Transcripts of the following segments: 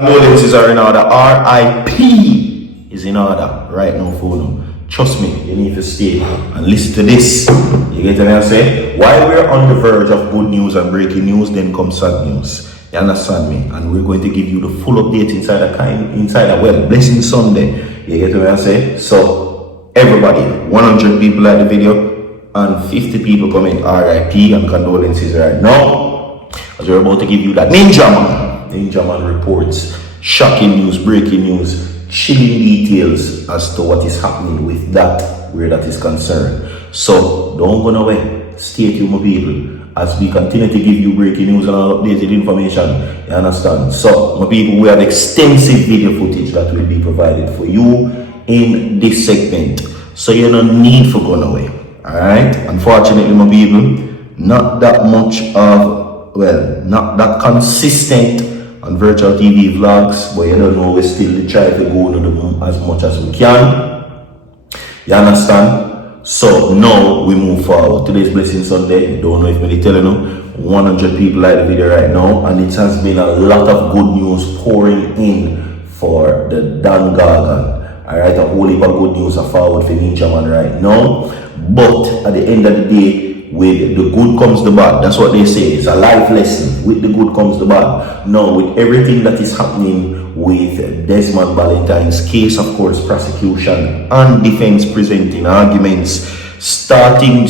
Condolences are in order. RIP is in order right now for now. Trust me, you need to stay and listen to this. You get what I'm saying? While we're on the verge of good news and breaking news, then comes sad news. You understand me? And we're going to give you the full update inside a Blessing Sunday. You get what I'm saying? So everybody, 100 people like the video and 50 people comment RIP and condolences right now. As we're about to give you that Ninjaman reports shocking news, breaking news, chilling details as to what is happening with that, where that is concerned. So don't go nowhere. Stay tuned, my people, as we continue to give you breaking news and all updated information. You understand? So, my people, we have extensive video footage that will be provided for you in this segment. So you don't need for going away. Alright? Unfortunately, my people, not that much of, not that consistent on virtual TV vlogs, but you don't know, we still try to go to them as much as we can. You understand? So now we move forward. Today's Blessing Sunday. Don't know if I'm telling you, 100 people like the video right now, and it has been a lot of good news pouring in for the D3ÂD. Alright, a whole heap of good news are forward for Ninjaman right now. But at the end of the day, with the good comes the bad. That's what they say. It's a life lesson. With the good comes the bad. Now, with everything that is happening with Desmond Valentine's case, of course, prosecution and defense presenting arguments starting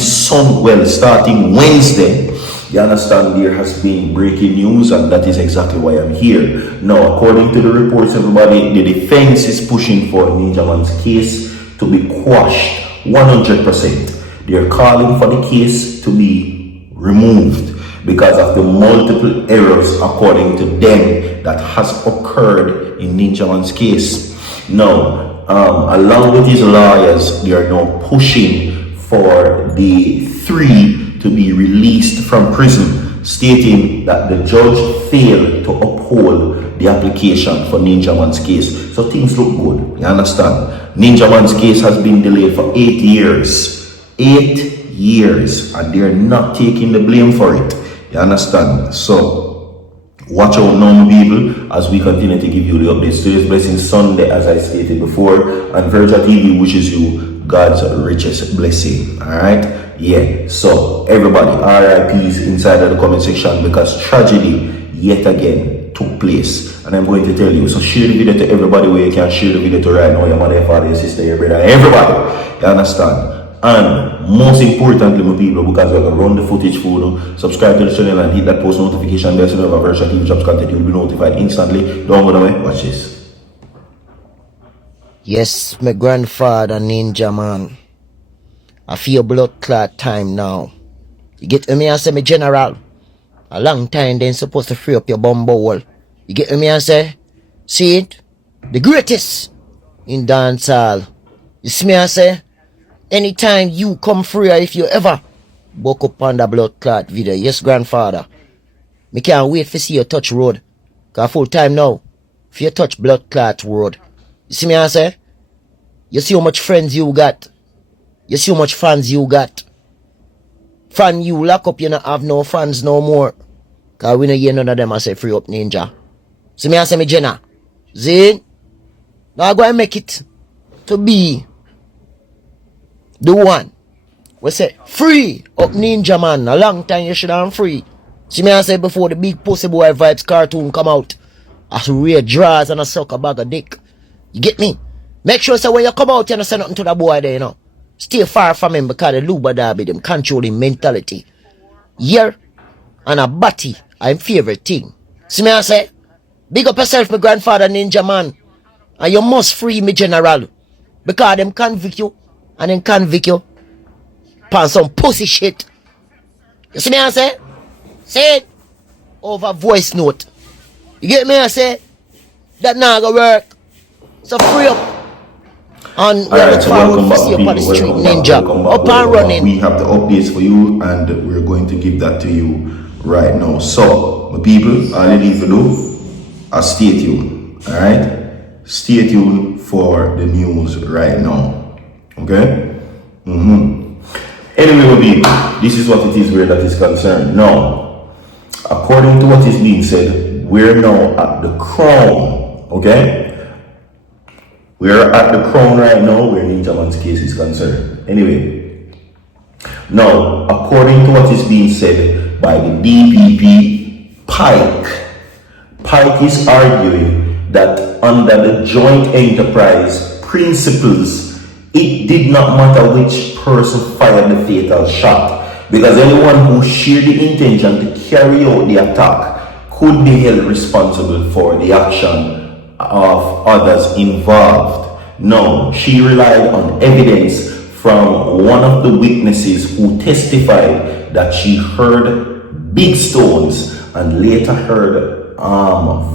Wednesday, you understand, there has been breaking news, and that is exactly why I'm here. Now, according to the reports, everybody, the defense is pushing for Ninjaman's case to be quashed 100%. They're calling for the case to be removed because of the multiple errors, according to them, that has occurred in Ninjaman's case. Now, along with his lawyers, they are now pushing for the three to be released from prison, stating that the judge failed to uphold the application for Ninjaman's case. So things look good, you understand? Ninjaman's case has been delayed for 8 years. 8 years, and they're not taking the blame for it. You understand? So watch out now, people, as we continue to give you the updates. Today's Blessing Sunday, as I stated before, and Virtual TV wishes you God's richest blessing. Alright? Yeah. So everybody, RIPs inside of the comment section, because tragedy yet again took place. And I'm going to tell you, so share the video to everybody where you can share the video to right now. Your mother, your father, your sister, your brother, everybody. You understand? And most importantly, my people, because we're going to run the footage for you, subscribe to the channel and hit that post notification bell so you have a virtual TV jobs content, you'll be notified instantly. Don't go away. Watch this. Yes, my grandfather Ninjaman. I feel blood clot time now. You get me, I say, my general. A long time then supposed to free up your bumble. You get me, I say? See it? The greatest in dancehall. You see me, I say? Anytime you come free, or if you ever buck up on the blood clot video, yes, grandfather, me can't wait to see you touch road. Cause full time now, if you touch blood clot road, you see me, I say? You see how much friends you got. You see how much fans you got. Fan you lock up, you not have no fans no more. Cause we no hear none of them I say free up ninja. See me, I say, me Jenna. Zane, now go and make it to be the one we say free up Ninjaman. A long time you should have free. See me, I say, before the big pussy boy vibes cartoon come out, as real draws and a suck a bag of dick. You get me? Make sure, so when you come out, you don't say nothing to the boy there, you know. Stay far from him, because the Luba Derby, them controlling mentality. Here and a batty, I'm favorite thing. See me, I say, big up yourself, my grandfather Ninjaman, and you must free me general, because them convict you. And then convict you upon some pussy shit. You see me, I say? Say it over voice note. You get me, I say? That now go work. So free up. And we Alright, so welcome back, see people. up on the street Welcome ninja. back, Up and running. We have the updates for you, and we're going to give that to you right now. So, my people, all you need to do is stay tuned. Alright? Stay tuned for the news right now. Okay? Anyway, my people, this is what it is where that is concerned. Now, according to what is being said, we're now at the crown Okay? We're at the Crown right now where Ninjaman's case is concerned. Anyway, now, according to what is being said by the DPP, Pike is arguing that under the joint enterprise principles, it did not matter which person fired the fatal shot, because anyone who shared the intention to carry out the attack could be held responsible for the action of others involved. No, she relied on evidence from one of the witnesses who testified that she heard big stones and later heard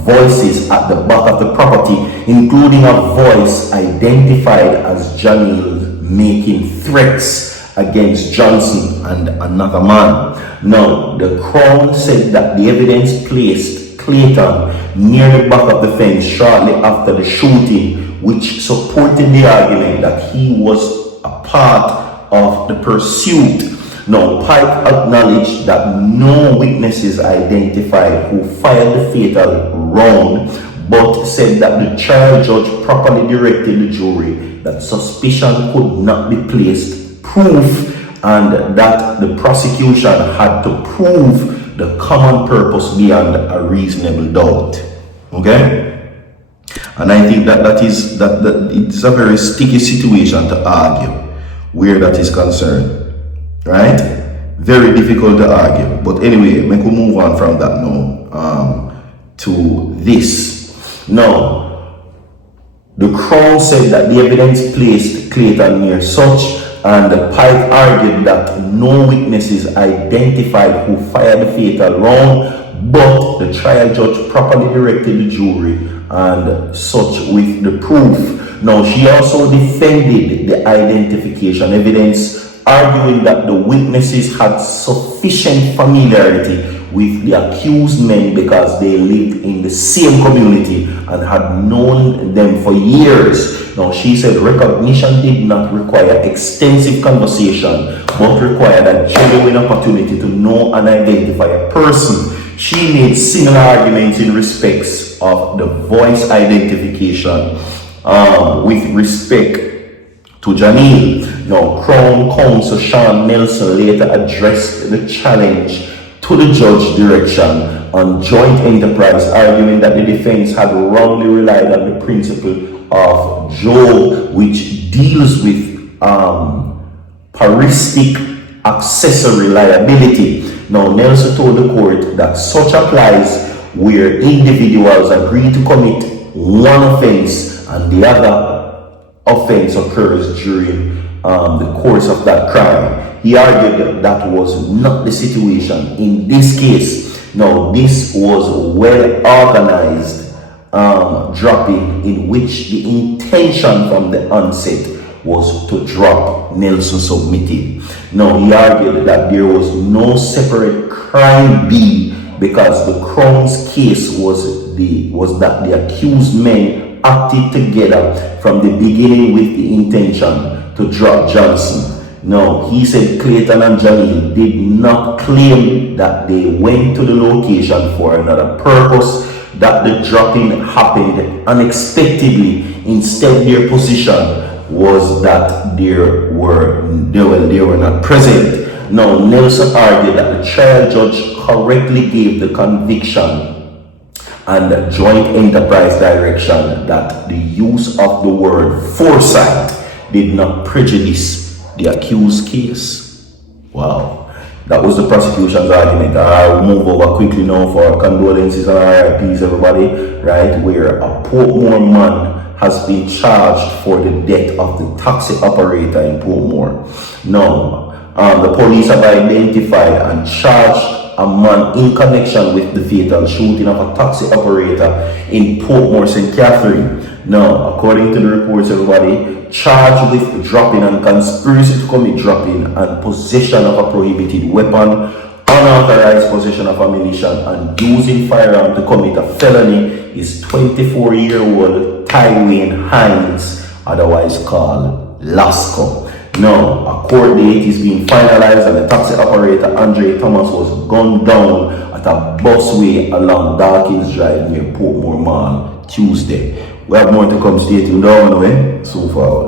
voices at the back of the property, including a voice identified as Janelle making threats against Johnson and another man. Now, the Crown said that the evidence placed Clayton near the back of the fence shortly after the shooting, which supported the argument that he was a part of the pursuit. Now, Pike acknowledged that no witnesses identified who fired the fatal round, but said that the trial judge properly directed the jury that suspicion could not be placed proof and that the prosecution had to prove the common purpose beyond a reasonable doubt. Okay? And I think that it's a very sticky situation to argue where that is concerned. Right? Very difficult to argue. But anyway, we could move on from that now to this. Now, the Crown said that the evidence placed Clayton near such, and Pike argued that no witnesses identified who fired the fatal round, but the trial judge properly directed the jury and such with the proof. Now, she also defended the identification evidence, arguing that the witnesses had sufficient familiarity with the accused men because they lived in the same community and had known them for years. Now, she said recognition did not require extensive conversation, but required a genuine opportunity to know and identify a person. She made similar arguments in respects of the voice identification with respect to Janelle. Now, Crown Counsel Sean Nelson later addressed the challenge to the judge's direction on joint enterprise, arguing that the defense had wrongly relied on the principle of Joe, which deals with paristic accessory liability. Now, Nelson told the court that such applies where individuals agree to commit one offense and the other offense occurs during the course of that crime. He argued that that was not the situation in this case. Now, this was well organized dropping in which the intention from the onset was to drop. Nelson submitted. Now, he argued that there was no separate crime B because the Crown's case was that the accused men acted together from the beginning with the intention to drop Johnson. Now, he said Clayton and Janelle did not claim that they went to the location for another purpose, that the dropping happened unexpectedly. Instead, their position was that they were not present. Now, Nelson argued that the trial judge correctly gave the conviction and the joint enterprise direction that the use of the word foresight did not prejudice the accused case. Wow. That was the prosecution's argument. I'll move over quickly now for condolences and RIPs, everybody, right? Where a Portmore man has been charged for the death of the taxi operator in Portmore. Now, the police have identified and charged a man in connection with the fatal shooting of a taxi operator in Portmore, St. Catherine. Now, according to the reports, everybody, charged with dropping and conspiracy to commit dropping and possession of a prohibited weapon, unauthorized possession of ammunition, and using firearm to commit a felony is 24-year-old Tywayne Hines, otherwise called Lasco. Now, a court date is being finalized and the taxi operator Andre Thomas was gunned down at a busway along Dawkins Drive near Portmore Mall Tuesday. We have more to come. Stay tuned. Down, so far.